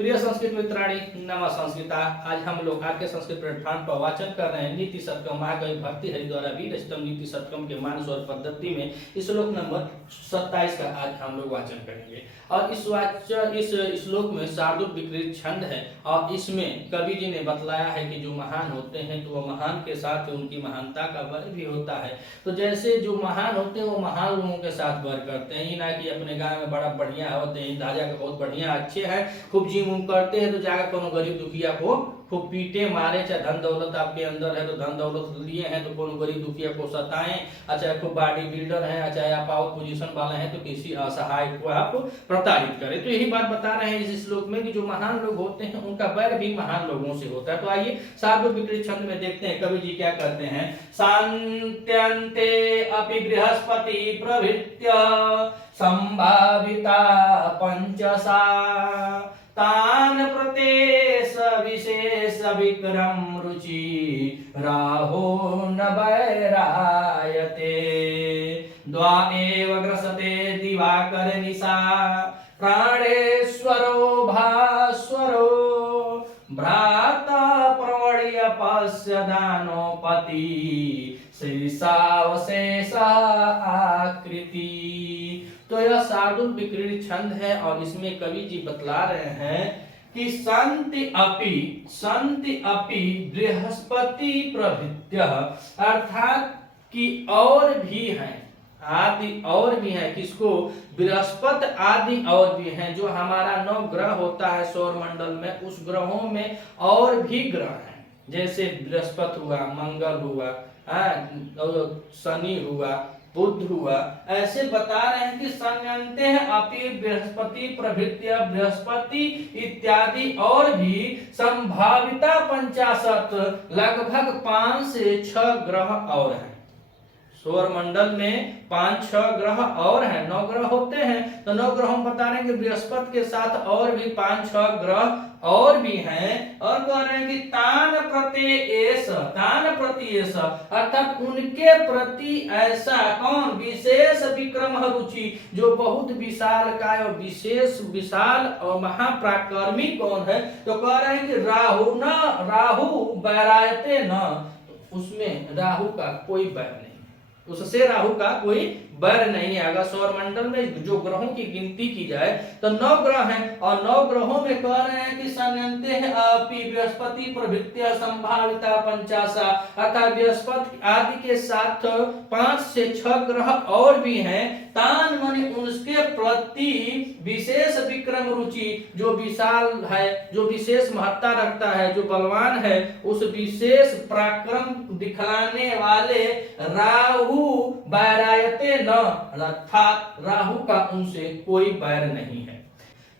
प्रिय संस्कृत मित्राणी नमः संस्कृता। आज हम लोग आर के संस्कृत प्लेटफॉर्म पर वाचन कर रहे हैं नीति शतकम महाकवि भर्तृहरि द्वारा विरचितम नीति शतकम के मान स्वर पद्धति में श्लोक नंबर 27 का आज हम लोग वाचन करेंगे। और इस श्लोक में शार्दूल विकृत छंद है और इसमें कवि जी ने बतलाया है कि जो महान होते हैं तो वह महान के साथ उनकी महानता का वर भी होता है। तो जैसे जो महान होते हैं वो महान लोगों के साथ वर करते हैं, ना कि अपने गाँव में बड़ा बढ़िया होते हैं, राजा का बहुत बढ़िया अच्छे है, खूब जी मुंह करते हैं तो जाकर कोनो गरीब दुखिया को खूब पीटे मारे। चाहे धन दौलत आपके अंदर है तो धन दौलत लिए हैं तो कोनो गरीब दुखिया को सताएं, चाहे खूब बॉडी बिल्डर है, चाहे आप आउट पोजीशन वाले हैं तो किसी असहाय को आप प्रताड़ित करें। तो यही बात बता रहे हैं इस श्लोक में कि जो महान लोग होते हैं उनका बैर भी महान लोगों से होता है। तो आइए शार्दूल विकृत छंद में देखते हैं कवि जी क्या कहते हैं। शान्त्यन्ते अपि बृहस्पति प्रभृत्य संभाविता पंचसा तान प्रतेश विशेष विक्रम रुचि राहो न वैरायते द्वा एव ग्रसते दिवाकर निशा प्राणेश्वरो भास्वरो भ्राता प्रवर्य पश्य दानोपति शीर्षावशेष आकृति। तो यह शार्दूल विकृत छंद है और इसमें कवि जी बतला रहे हैं कि संति अपि बृहस्पति प्रभृत्य, अर्थात कि और भी हैं आदि और भी है, किसको बृहस्पति आदि और भी हैं। जो हमारा 9 ग्रह होता है सौर मंडल में, उस ग्रहों में और भी ग्रह हैं, जैसे बृहस्पति हुआ, मंगल हुआ, शनि हुआ, बुध हुआ। ऐसे बता रहे हैं कि संयंते हैं अपि बृहस्पति प्रभृत्य, बृहस्पति इत्यादि और भी संभाविता 50, लगभग 5 से 6 ग्रह और हैं। सौर मंडल में 5-6 ग्रह और हैं, 9 ग्रह होते हैं तो 9 ग्रह हम बता रहे हैं कि बृहस्पति के साथ और भी 5-6 ग्रह और भी हैं। और कह रहे हैं कि तान प्रति ऐसा, अर्थात उनके प्रति ऐसा कौन विशेष विक्रम रुचि, जो बहुत विशाल काय और विशाल और महापराक्रमी कौन है। तो कह रहे हैं कि राहु बैरायते न, उसमें राहु का कोई बैर नहीं, उससे राहु का कोई बैर नहीं है। अगर सौर मंडल में जो ग्रहों की गिनती की जाए तो 9 ग्रह हैं और 9 ग्रहों में कह रहे हैं कि संयंते हैं अपि बृहस्पति प्रभृत्य संभाविता 50, अर्थात बृहस्पति आदि के साथ 5 से 6 ग्रह और भी हैं। तान माने उसके प्रति विशेष विक्रम रुचि, जो विशाल है, जो विशेष महत्ता रखता है, जो बलवान है, उस विशेष पराक्रम दिखलाने वाले राहु बैरायते न, अर्थात राहु का उनसे कोई बैर नहीं है।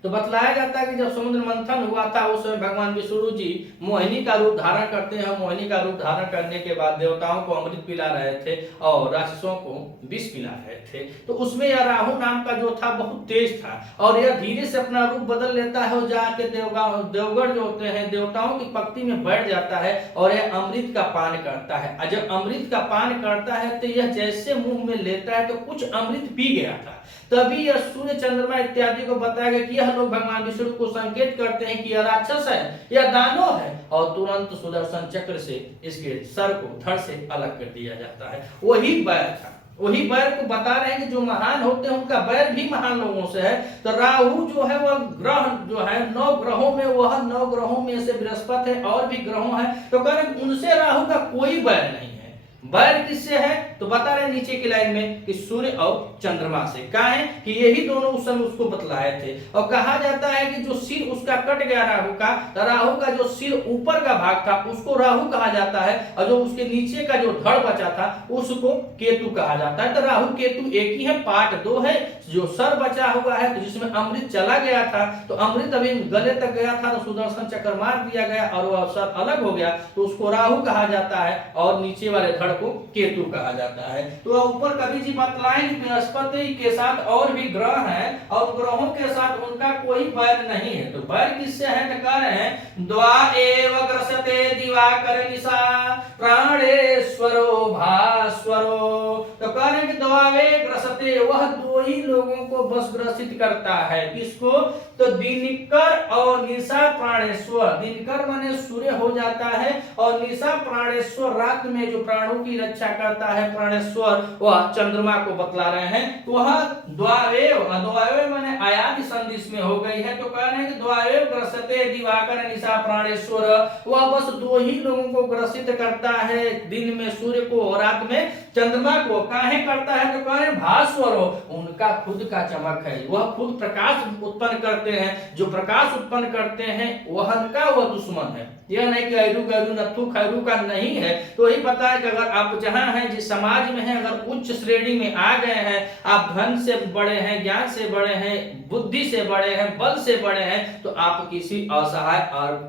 तो बतलाया जाता है कि जब समुद्र मंथन हुआ था उस समय भगवान विष्णु जी मोहिनी का रूप धारण करते हैं। मोहिनी का रूप धारण करने के बाद देवताओं को अमृत पिला रहे थे और राक्षसों को विष पिला रहे थे। तो उसमें यह राहु नाम का जो था बहुत तेज था और यह धीरे से अपना रूप बदल लेता है और जाके देवगढ़ जो होते हैं देवताओं की पंक्ति में बैठ जाता है और यह अमृत का पान करता है। और जब अमृत का पान करता है तो यह जैसे मुंह में लेता है तो कुछ अमृत पी गया था। तभी यह सूर्य चंद्रमा इत्यादि को बताया गया कि यह लोग भगवान विष्णु को संकेत करते हैं कि यह राक्षस है, यह दानव है, और तुरंत सुदर्शन चक्र से इसके सर को धड़ से अलग कर दिया जाता है। वही बैर था, वही बैर को बता रहे हैं कि जो महान होते हैं उनका बैर भी महान लोगों से है। तो राहु जो है वह ग्रह जो है 9 ग्रहों में, वह 9 ग्रहों में से बृहस्पति है और भी ग्रहों है, तो कह रहे उनसे राहु का कोई बैर नहीं है। बैर किससे है तो बता रहे नीचे की लाइन में कि सूर्य और चंद्रमा से। कहा है कि यही दोनों उस समय उसको बतलाए थे। और कहा जाता है कि जो सिर उसका कट गया राहु का, तो राहु का जो सिर ऊपर का भाग था उसको राहु कहा जाता है और जो उसके नीचे का जो धड़ बचा था उसको केतु कहा जाता है। तो राहु केतु एक ही है, पार्ट 2 है। जो सर बचा हुआ है तो जिसमें अमृत चला गया था, तो अमृत अभी गले तक गया था तो सुदर्शन चक्र मार दिया गया और वह सर अलग हो गया तो उसको राहु कहा जाता है और नीचे वाले धड़ को केतु कहा जाता है। तो ऊपर कवि जी बतलाएं कि बृहस्पति के साथ और भी ग्रह हैं और ग्रहों के साथ उनका कोई बैर नहीं है। तो बैर किससे है तो कह रहे हैं द्वा एव ग्रसते दिवाकर निशा प्राणेश्वरो भास्वरो तो कह रहे हैं कि द्वावे ग्रसते, वह दो ही लोगों को बस ग्रसित करता है। किसको? तो दिनकर और निशा प्राणेश्वर। दिनकर माने सूर्य हो जाता है और निशा प्राणेश्वर रात में जो प्राणों की रक्षा करता है प्राणेश्वर, वह चंद्रमा को बतला रहे हैं। तो वह द्वावेव, द्वावेव माने आयाति संधि इसमें हो गई है। तो कह रहे हैं कि द्वावेव ग्रसते दिवाकर निशा प्राणेश्वर, वह बस दो ही लोगों को ग्रसित करता है, दिन में सूर्य को और रात में चंद्रमा को। काहे करता है? तो कह रहे हैं भास्वर, उनका खुद का चमक है, वह खुद प्रकाश उत्पन्न करते हैं। जो प्रकाश उत्पन्न करते हैं वह का वह दुश्मन है। यह नहीं कि अरू गरू नथु खैरू का नहीं है। तो यही पता है कि अगर आप जहां हैं, जिस समाज में हैं, अगर उच्च श्रेणी में आ गए हैं, आप धन से बड़े हैं, ज्ञान से बड़े हैं, बुद्धि से बड़े हैं, बल से बड़े हैं, तो आप किसी असहाय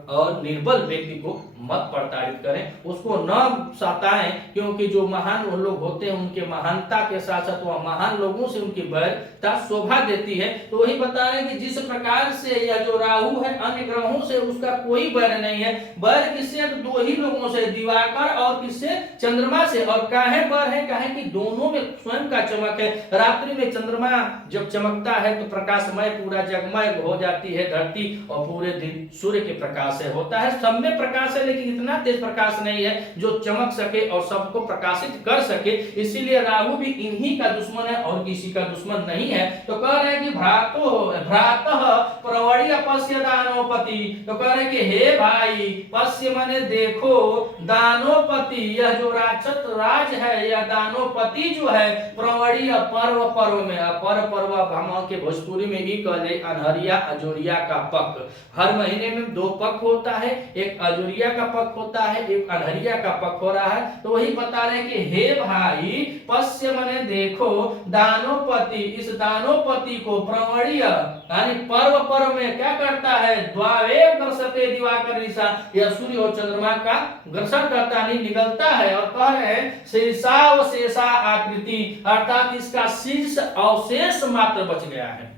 और निर्बल व्यक्ति को मत प्रताड़ित करें, उसको न सताएं, क्योंकि जो महान वो लोग होते हैं उनके महानता के साथ साथ वह महान लोगों से उनकी वैरता शोभा देती है। तो वही बता रहे हैं कि जिस प्रकार से यह जो राहु है अन्य ग्रहों से उसका कोई बैर नहीं है। बैर किससे? तो दो ही लोगों से, दिवाकर और किससे? चंद्रमा से। और काहे बैर है? काहे कि दोनों में स्वयं का चमक है। रात्रि में चंद्रमा जब चमकता है तो प्रकाशमय पूरा जगमय हो जाती है धरती, और पूरे दिन सूर्य के प्रकाश से होता है। सब में प्रकाश है, लेकिन इतना तेज प्रकाश नहीं है जो चमक सके और सबको प्रकाशित कर सके। इसीलिए राहु भी इन्हीं का दुश्मन है और किसी का दुश्मन नहीं है। तो कह रहे हैं कि भ्रातः प्रवणीय पश्य दानोपति। तो कह रहे हैं कि हे भाई, पश्य माने देखो, दानोपति, यह जो राक्षस राज है, यह दानोपति जो है, प्रवणीय पर्व में, पर्व हम के भोजपुरी में ही कहले अनहरिया अजोरिया का पक। हर महीने में दो पक होता है, एक अजोरिया का पक होता है, एक अनहरिया का पक हो रहा है। तो वही बता रहे कि हे भाई, पश्य माने देखो, दानोपति, इस दानोपति को प्रवणीय यानी पर्व में क्या करता है? द्वावेव ग्रसते दिवाकर निशा, यह सूर्य और चंद्रमा का ग्रसन करता नहीं, निगलता है। और कह रहे हैं शीर्षावशेषा आकृति, अर्थात इसका शीर्ष अवशेष मात्र बच गया है।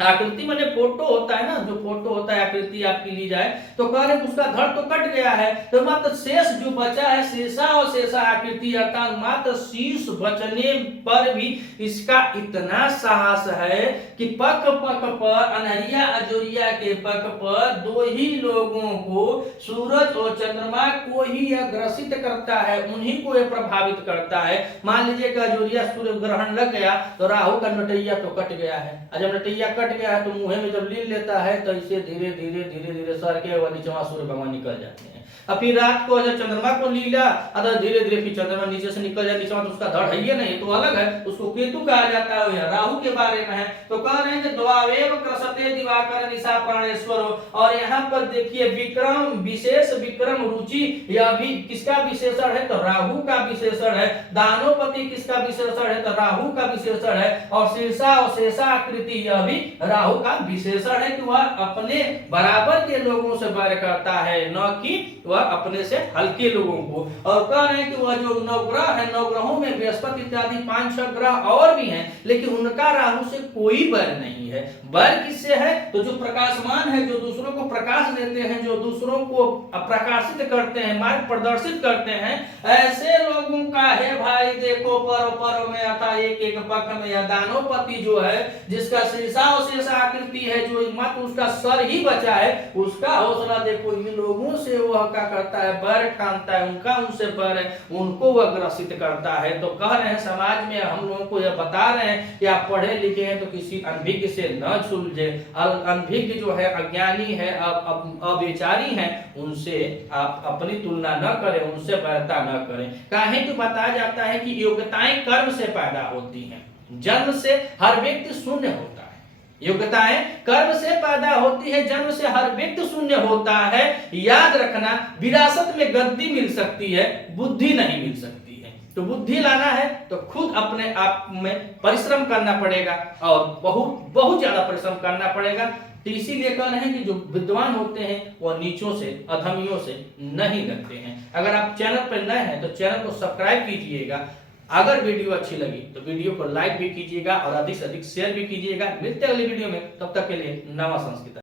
आकृति माने फोटो होता है ना, जो फोटो होता है आकृति आपकी ली जाए, तो कह रहे उसका धड़ तो कट गया है, तो मात्र शेष जो बचा है, शेषा और शेषा आकृति, अर्थात मात्र शीर्ष बचने पर भी इसका इतना साहस है कि पक पर, अनहरिया अजोरिया के पक पर दो ही लोगों को, सूरज और चंद्रमा को ही यह ग्रसित करता है, उन्हीं को यह प्रभावित करता है। मान लीजिए कि अजोरिया सूर्य ग्रहण लग गया तो राहु का नटैया तो कट गया है। जब नटैया कट गया है तो मुंह में जब लील लेता है तो इसे धीरे धीरे सर के नीचे सूर्य भगवान निकल जाते हैं। अब फिर रात को जब चंद्रमा को लीला, अगर धीरे धीरे फिर चंद्रमा नीचे से निकल जाए, नीचे तो उसका धड़ है ही नहीं, तो अलग है, उसको केतु कहा जाता है, राहु के बारे में है। तो कह रहे हैं कि द्वावेव ग्रसते दिवाकर निशा प्राणेश्वर। और यहाँ पर देखिए विक्रम, विशेष विक्रम रुचि, यह भी किसका विशेषण है? तो राहु का विशेषण है। दानोपति किसका विशेषण है? तो राहु का विशेषण है। और शीर्षा और शेषा आकृति, यह भी राहु का विशेषण है कि वह अपने बराबर के लोगों से बैर करता है, न कि वह अपने से हल्के लोगों को। और कह रहे हैं कि वह जो नवग्रह है, नवग्रहों में बृहस्पति इत्यादि 5-6 ग्रह और भी हैं, लेकिन उनका राहु से कोई बैर नहीं है। बैर किससे है? तो जो प्रकाशमान है, जो दूसरों को प्रकाश देते हैं, जो दूसरों को प्रकाशित करते हैं, मार्ग प्रदर्शित करते हैं, ऐसे लोगों का है भाई। देखो पर्व में आता एक पक्ष में यह दानोपति जो है, जिसका शीर्षा और शेषा आकृति है, जो मात्र उसका सर ही बचा है, उसका हौसला देखो। इन लोगों से वह क्या करता है? बैर ठानता है, उनका उनसे बैर है, उनको वह ग्रसित करता है। तो कह रहे हैं समाज में हम लोगों को यह बता रहे हैं कि आप पढ़े लिखे हैं तो किसी अनभिज्ञ से न सुलझे। अनभिज्ञ जो है, अज्ञानी है, अविचारी है, उनसे आप अपनी तुलना न करें, उनसे बैरता न करें। काहे कि बताया जाता है कि योग्यताएं कर्म से पैदा होती हैं, जन्म से हर व्यक्ति शून्य होता है। योग्यताएं कर्म से पैदा होती है, जन्म से हर व्यक्ति शून्य होता है। याद रखना, विरासत में गद्दी मिल सकती है, बुद्धि नहीं मिल सकती है। तो बुद्धि लाना है तो खुद अपने आप में परिश्रम करना पड़ेगा, और बहुत ज्यादा परिश्रम करना पड़ेगा। तो इसीलिए कह रहे हैं कि जो विद्वान होते हैं वह नीचों से, अधमियों से नहीं लगते हैं। अगर आप चैनल पर नए हैं तो चैनल को सब्सक्राइब कीजिएगा। अगर वीडियो अच्छी लगी तो वीडियो को लाइक भी कीजिएगा और अधिक से अधिक शेयर भी कीजिएगा। मिलते हैं अगली वीडियो में, तब तक के लिए नवा संस्कृत।